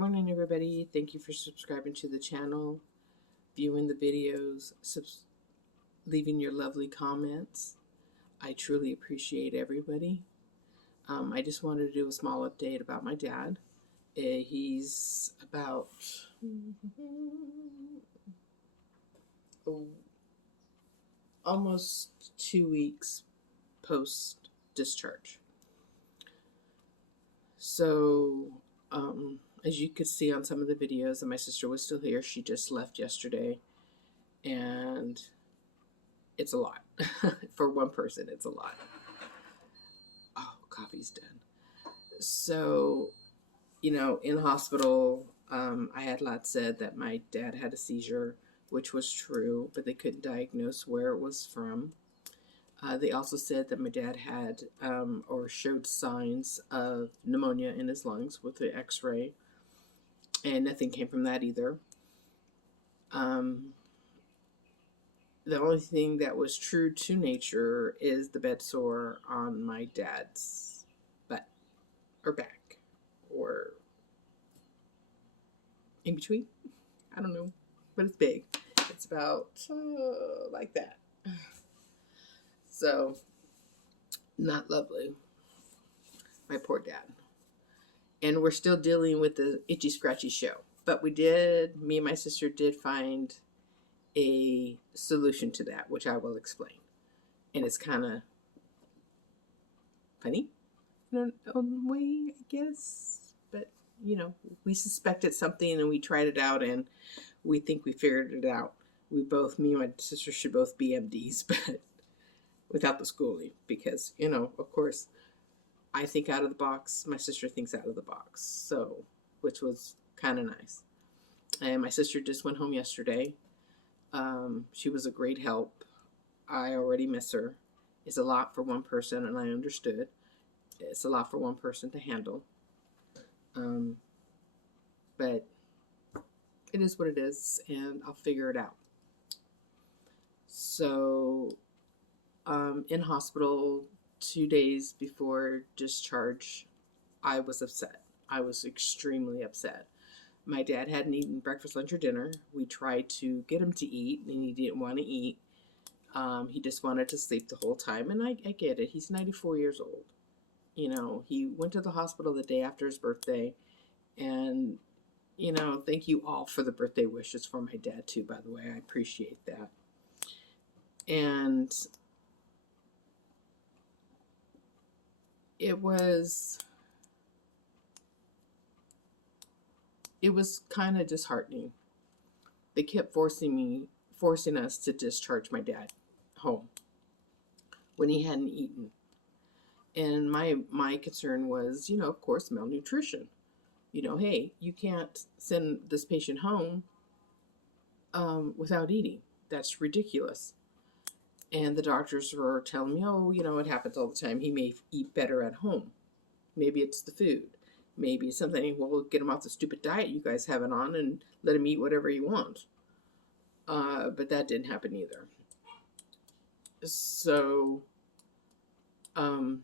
morning, everybody. Thank you for subscribing to the channel, viewing the videos, leaving your lovely comments. I truly appreciate everybody. I just wanted to do a small update about my dad. He's about almost 2 weeks post discharge. So, as you could see on some of the videos, and my sister was still here, she just left yesterday, and it's a lot. For one person, it's a lot. Oh, coffee's done. So, in the hospital, I had lots said that my dad had a seizure, which was true, but they couldn't diagnose where it was from. They also said that my dad had or showed signs of pneumonia in his lungs with the x-ray, and nothing came from that either. The only thing that was true to nature is the bed sore on my dad's butt or back or in between. I don't know, but it's big. It's about like that. So, not lovely. My poor dad. And we're still dealing with the itchy scratchy show. But me and my sister did find a solution to that, which I will explain. And it's kind of funny in a way, I guess. But, we suspected something and we tried it out and we think we figured it out. Me and my sister should both be MDs, but without the schooling, because, of course, I think out of the box, my sister thinks out of the box, so, which was kind of nice. And my sister just went home yesterday. She was a great help. I already miss her. It's a lot for one person, and I understood. It's a lot for one person to handle. But it is what it is, and I'll figure it out. So, in hospital 2 days before discharge, I was upset. I was extremely upset. My dad hadn't eaten breakfast, lunch, or dinner. We tried to get him to eat, and he didn't want to eat. He just wanted to sleep the whole time, and I get it. He's 94 years old. He went to the hospital the day after his birthday, and, thank you all for the birthday wishes for my dad, too, by the way. I appreciate that. And it was kind of disheartening. They kept forcing us to discharge my dad home when he hadn't eaten. And my concern was, of course, malnutrition. Hey, you can't send this patient home without eating. That's ridiculous. And the doctors were telling me, it happens all the time. He may eat better at home. Maybe it's the food. Maybe it's something, we'll get him off the stupid diet you guys have it on and let him eat whatever he wants. But that didn't happen either. So, I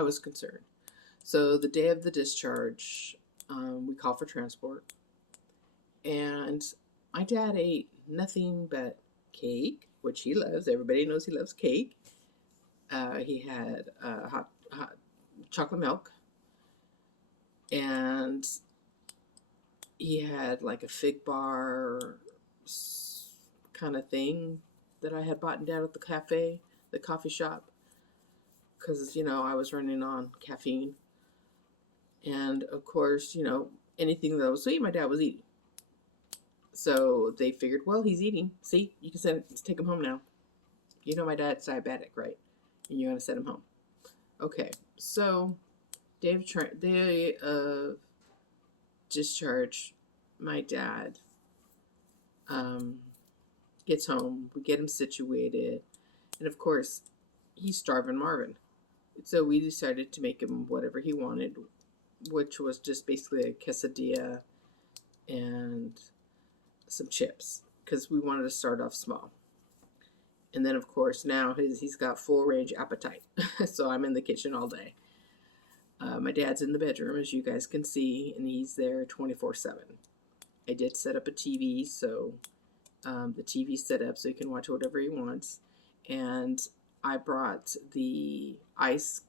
was concerned. So the day of the discharge, we called for transport. And my dad ate nothing but cake, which he loves. Everybody knows he loves cake. He had hot chocolate milk, and he had like a fig bar kind of thing that I had bought down at the coffee shop, because I was running on caffeine, and of course anything that was sweet my dad was eating. So they figured, well, he's eating. See, you can take him home now. My dad's diabetic, right? And you're going to send him home. Okay, so day of discharge, my dad gets home. We get him situated. And of course, he's starving Marvin. So we decided to make him whatever he wanted, which was just basically a quesadilla and some chips, because we wanted to start off small. And then, of course, now he's got full range appetite. So I'm in the kitchen all day. My dad's in the bedroom, as you guys can see, and he's there 24/7. I did set up a TV, so the TV's set up so he can watch whatever he wants. And I brought the ice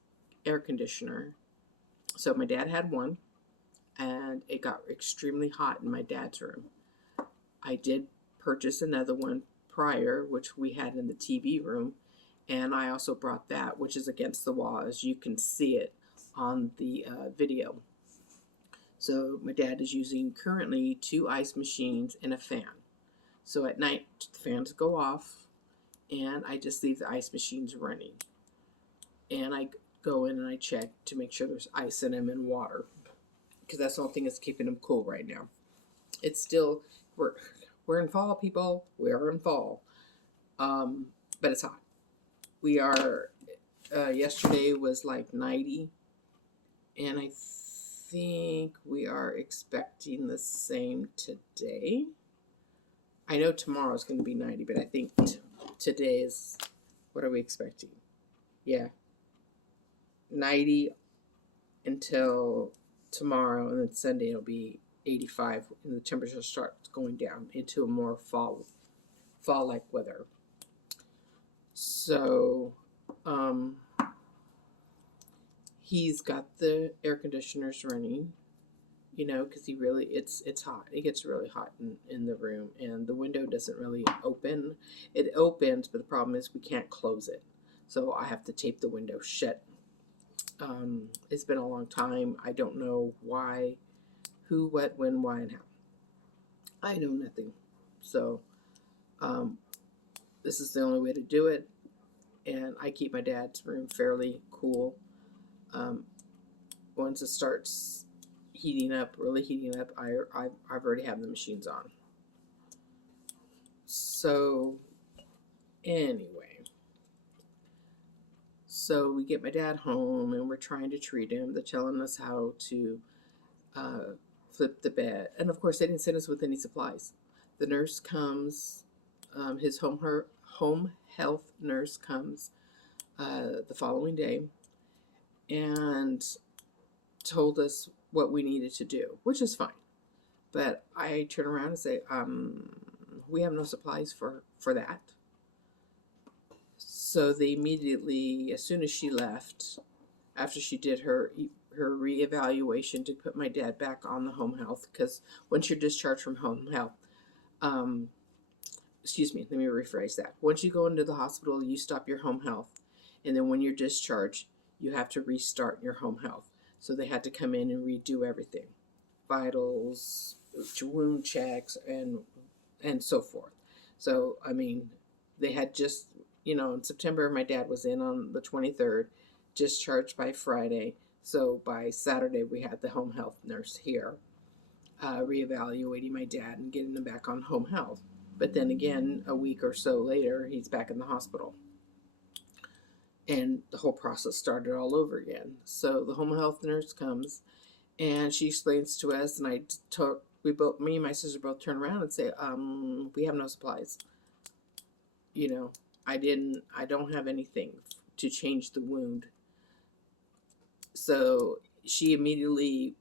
air conditioner. So my dad had one, and it got extremely hot in my dad's room. I did purchase another one prior, which we had in the TV room, and I also brought that, which is against the wall, as you can see it on the video. So my dad is using currently 2 ice machines and a fan. So at night, the fans go off, and I just leave the ice machines running. And I go in and I check to make sure there's ice in them and water, because that's the only thing that's keeping them cool right now. It's still, we're in fall, people. We are in fall, but it's hot. We are. Yesterday was like 90, and I think we are expecting the same today. I know tomorrow is going to be 90, but I think today is, what are we expecting? Yeah, 90 until tomorrow, and then Sunday it'll be 85, and the temperature starts going down into a more fall-like weather. So, he's got the air conditioners running, you know, because it's hot. It gets really hot in the room, and the window doesn't really open. It opens, but the problem is we can't close it. So I have to tape the window shut. It's been a long time. I don't know why, who, what, when, why, and how. I know nothing. So this is the only way to do it, and I keep my dad's room fairly cool. Once it starts heating up, really heating up, I've already have the machines on. So anyway, so we get my dad home, and we're trying to treat him. They're telling us how to flip the bed, and of course they didn't send us with any supplies. The nurse comes, his home health nurse comes the following day, and told us what we needed to do, which is fine. But I turn around and say, we have no supplies for that. So they immediately, as soon as she left, after she did her reevaluation to put my dad back on the home health, because once you're discharged from home health, excuse me, let me rephrase that. Once you go into the hospital, you stop your home health, and then when you're discharged, you have to restart your home health. So they had to come in and redo everything, vitals, wound checks, and so forth. So, I mean, they had just, in September, my dad was in on the 23rd, discharged by Friday. So by Saturday, we had the home health nurse here reevaluating my dad and getting him back on home health. But then again, a week or so later, he's back in the hospital. And the whole process started all over again. So the home health nurse comes, and she explains to us, and me and my sister both turn around and say, we have no supplies. I don't have anything to change the wound. So she immediately,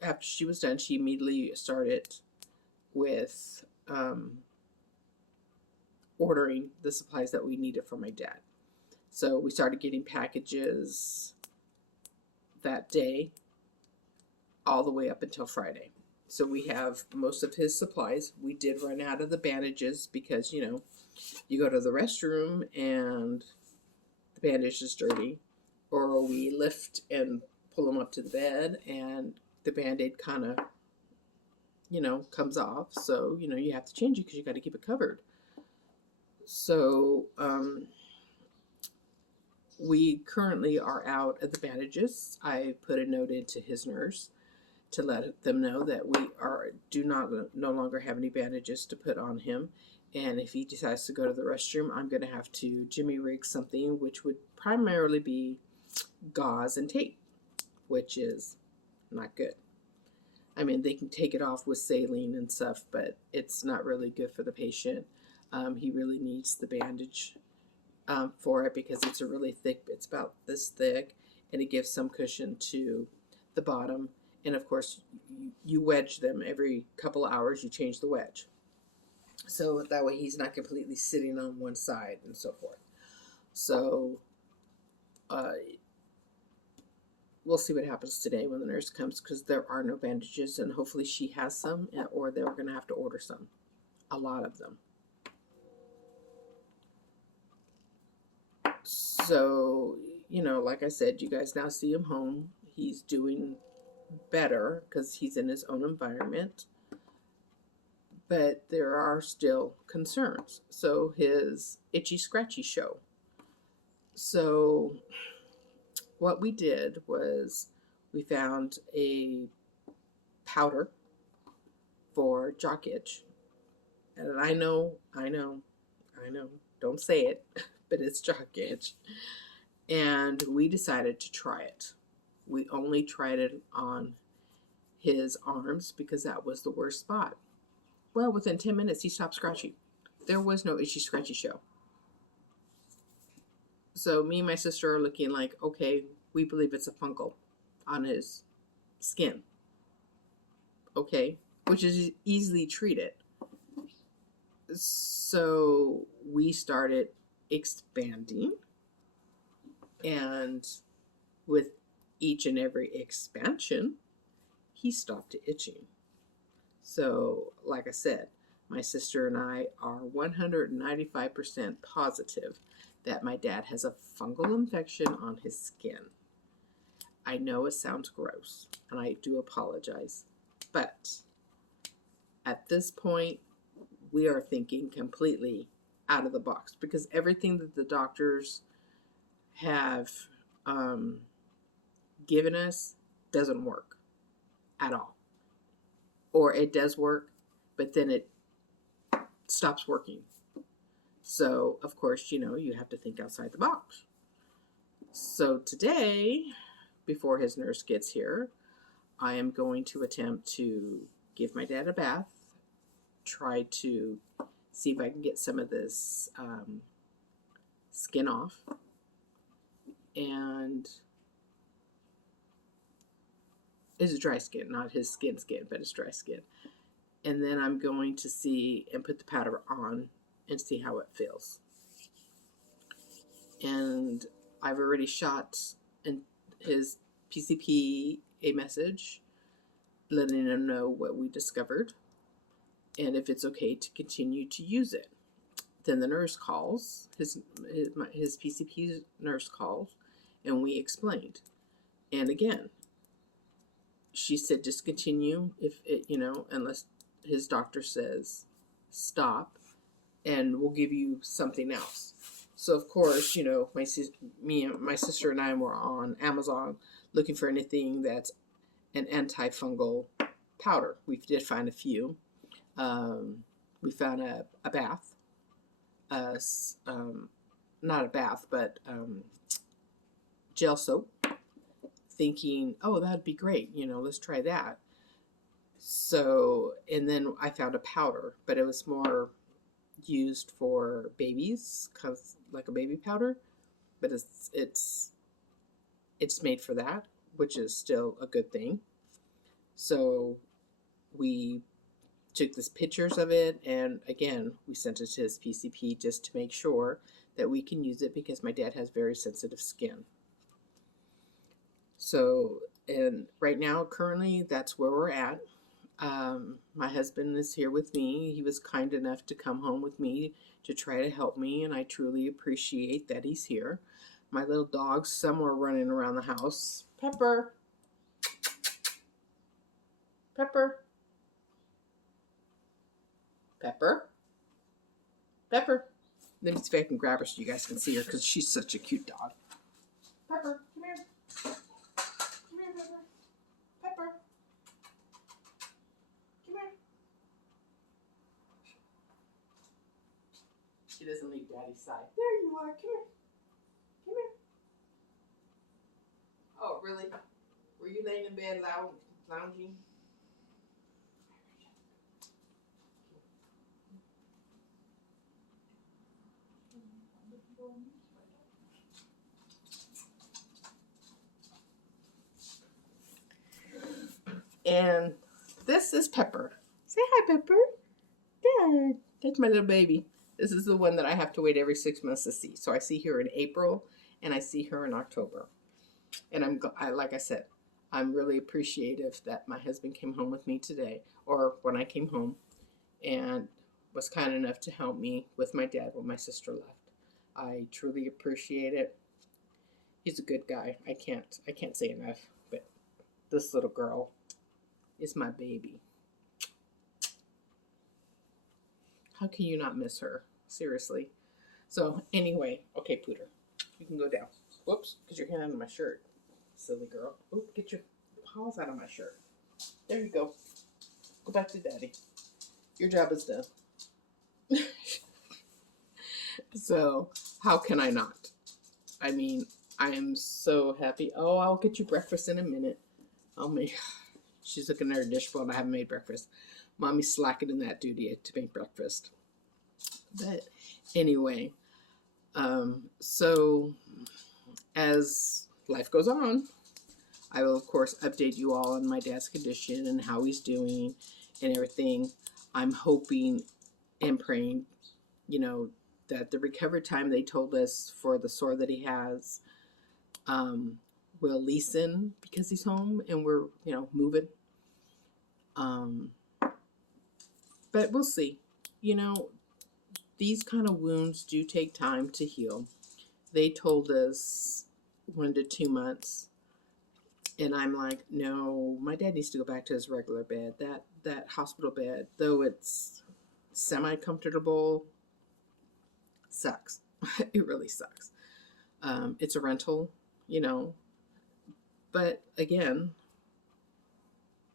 after she was done, she immediately started with ordering the supplies that we needed for my dad. So we started getting packages that day all the way up until Friday. So we have most of his supplies. We did run out of the bandages because, you go to the restroom and the bandage is dirty, or we lift and pull him up to the bed and the Band-Aid kind of, comes off. So, you have to change it because you got to keep it covered. So, we currently are out of the bandages. I put a note into his nurse to let them know that we no longer have any bandages to put on him. And if he decides to go to the restroom, I'm going to have to jimmy rig something, which would primarily be gauze and tape, which is not good. I mean, they can take it off with saline and stuff, but it's not really good for the patient. He really needs the bandage for it because it's a really thick, it's about this thick, and it gives some cushion to the bottom. And of course, you wedge them every couple of hours. You change the wedge, so that way he's not completely sitting on one side and so forth. So we'll see what happens today when the nurse comes, because there are no bandages, and hopefully she has some, or they're going to have to order some, a lot of them. So, you know, like I said, you guys now see him home. He's doing better because he's in his own environment, but there are still concerns. So his itchy scratchy show. So what we did was we found a powder for jock itch. And I know, don't say it, but it's jock itch. And we decided to try it. We only tried it on his arms because that was the worst spot. Well, within 10 minutes, he stopped scratching. There was no itchy scratchy show. So me and my sister are looking like, okay, we believe it's a fungal on his skin. Okay, which is easily treated. So we started expanding, and with each and every expansion, he stopped itching. So, like I said, my sister and I are 195% positive that my dad has a fungal infection on his skin. I know it sounds gross, and I do apologize, but at this point, we are thinking completely out of the box, because everything that the doctors have given us doesn't work at all. Or it does work, but then it stops working. So, of course, you know, you have to think outside the box. So today, before his nurse gets here, I am going to attempt to give my dad a bath, try to see if I can get some of this skin off, and it's dry skin, not his skin, but it's dry skin. And then I'm going to see and put the powder on and see how it feels. And I've already shot in his PCP a message letting him know what we discovered and if it's okay to continue to use it. Then the nurse calls, his PCP nurse calls, and we explained. And again, she said discontinue if it, you know, unless his doctor says stop, and we'll give you something else. So of course, you know, my sister and I were on Amazon looking for anything that's an antifungal powder. We did find a few. We found a bath. Not a bath, but gel soap, thinking, oh, that'd be great, you know, let's try that. So, and then I found a powder, but it was more used for babies, cause like a baby powder, but it's made for that, which is still a good thing. So we took this pictures of it, and again, we sent it to his PCP just to make sure that we can use it, because my dad has very sensitive skin. So, and right now, currently, that's where we're at. My husband is here with me. He was kind enough to come home with me to try to help me, and I truly appreciate that he's here. My little dog's somewhere running around the house. Pepper. Pepper. Pepper. Pepper. Let me see if I can grab her so you guys can see her, because she's such a cute dog. Pepper, come here. Come here, Pepper. Pepper. Come here. She doesn't leave Daddy's side. There you are. Come here. Come here. Oh, really? Were you laying in bed lounging? And this is Pepper. Say hi, Pepper. Dad. That's my little baby. This is the one that I have to wait every 6 months to see. So I see her in April and I see her in October. And like I said, I'm really appreciative that my husband came home with me today, or when I came home, and was kind enough to help me with my dad when my sister left. I truly appreciate it. He's a good guy. I can't say enough. But this little girl is my baby. How can you not miss her? Seriously. So anyway, okay, Pooter, you can go down. Whoops, get your hand under my shirt, silly girl. Oop, get your paws out of my shirt. There you go. Go back to Daddy. Your job is done. So how can I not? I mean, I am so happy. Oh, I'll get you breakfast in a minute. I'll make. She's looking at her dish bowl and I haven't made breakfast. Mommy's slacking in that duty to make breakfast. But anyway, so as life goes on, I will of course update you all on my dad's condition and how he's doing and everything. I'm hoping and praying, that the recovery time they told us for the sore that he has will lessen because he's home and we're, moving. But we'll see. These kind of wounds do take time to heal. They told us 1 to 2 months. And I'm like, no, my dad needs to go back to his regular bed. That hospital bed, though it's semi-comfortable, sucks. It really sucks. It's a rental, but again,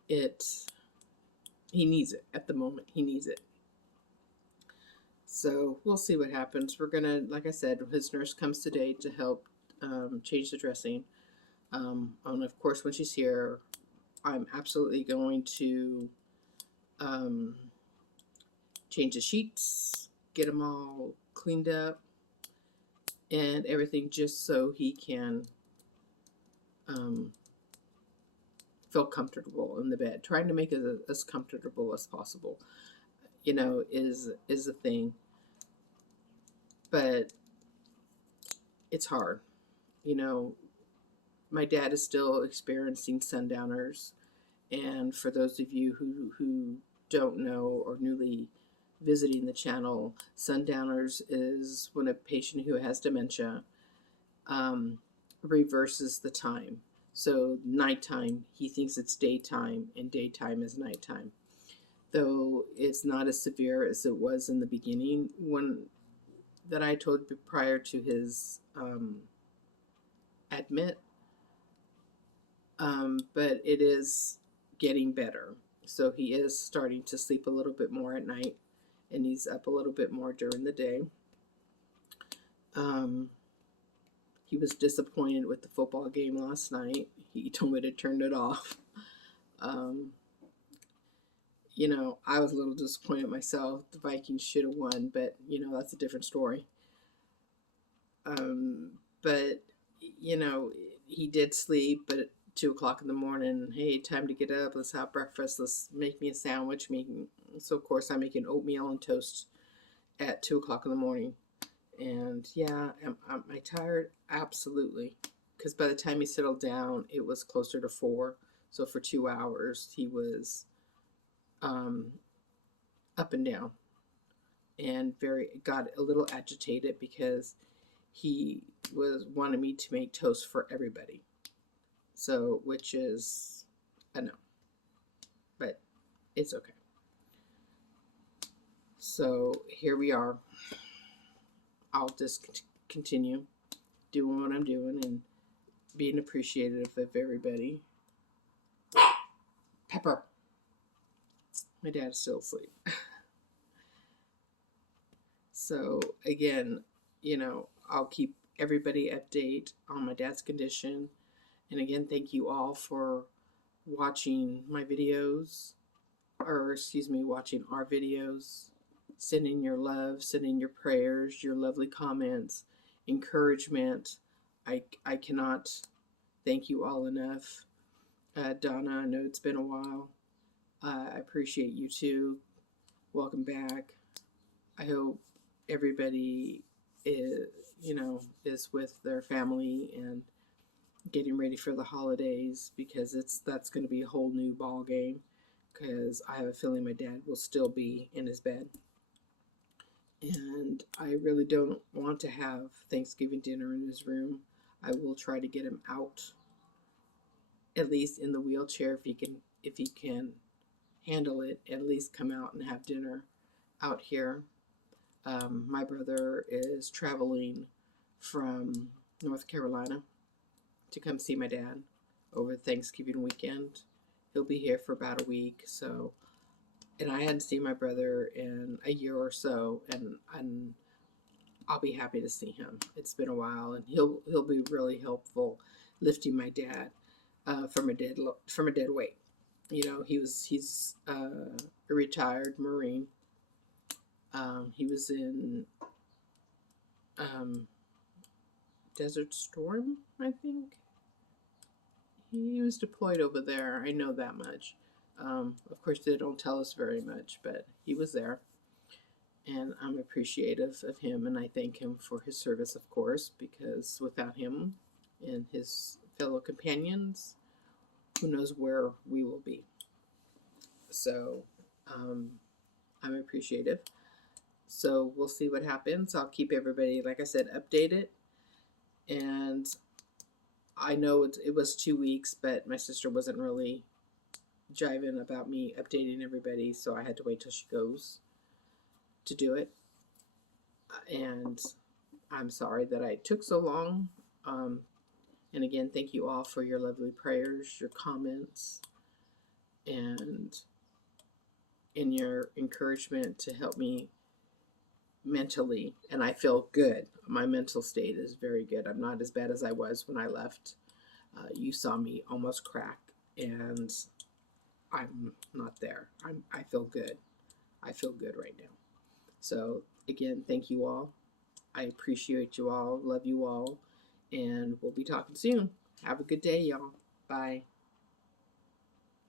he needs it at the moment. He needs it. So we'll see what happens. We're gonna, like I said, his nurse comes today to help change the dressing. And of course, when she's here, I'm absolutely going to change the sheets, get them all cleaned up, and everything, just so he can feel comfortable in the bed. Trying to make it as comfortable as possible, is a thing. But it's hard. My dad is still experiencing sundowners. And for those of you who don't know or newly visiting the channel, sundowners is when a patient who has dementia reverses the time. So nighttime, he thinks it's daytime, and daytime is nighttime. Though it's not as severe as it was in the beginning that I told prior to his admit. But it is getting better. So he is starting to sleep a little bit more at night, and he's up a little bit more during the day. He was disappointed with the football game last night. He told me to turn it off. I was a little disappointed myself. The Vikings should have won, but, that's a different story. But, he did sleep, but at 2 o'clock in the morning, hey, time to get up. Let's have breakfast. Let's make me a sandwich. So, of course, I'm making oatmeal and toast at 2 o'clock in the morning. And, yeah, am I tired? Absolutely. Because by the time he settled down, it was closer to 4. So for 2 hours, he was up and down, and got a little agitated because he was wanting me to make toast for everybody. So, which is a no, but it's okay. So here we are. I'll just continue doing what I'm doing and being appreciative of everybody. Pepper. My dad's still asleep. So again, I'll keep everybody update on my dad's condition. And again, thank you all for watching my videos, watching our videos, sending your love, sending your prayers, your lovely comments, encouragement. I cannot thank you all enough. Donna, I know it's been a while. I appreciate you too. Welcome back. I hope everybody is, is with their family and getting ready for the holidays, because that's going to be a whole new ball game. Because I have a feeling my dad will still be in his bed, and I really don't want to have Thanksgiving dinner in his room. I will try to get him out, at least in the wheelchair, if he can handle it. At least come out and have dinner out here. My brother is traveling from North Carolina to come see my dad over Thanksgiving weekend. He'll be here for about a week, so, and I hadn't seen my brother in a year or so, and I'll be happy to see him. It's been a while, and he'll be really helpful lifting my dad from a dead weight. He's a retired Marine. He was in Desert Storm, I think. He was deployed over there. I know that much. Of course, they don't tell us very much, but he was there. And I'm appreciative of him, and I thank him for his service, of course, because without him and his fellow companions, who knows where we will be. So I'm appreciative. So we'll see what happens. I'll keep everybody, like I said, updated. And I know it was 2 weeks, but my sister wasn't really jiving about me updating everybody, so I had to wait till she goes to do it. And I'm sorry that I took so long. And again, thank you all for your lovely prayers, your comments, and in your encouragement to help me mentally. And I feel good. My mental state is very good. I'm not as bad as I was when I left. You saw me almost crack, and I'm not there. I feel good. I feel good right now. So again, thank you all. I appreciate you all. Love you all. And we'll be talking soon. Have a good day, y'all. Bye.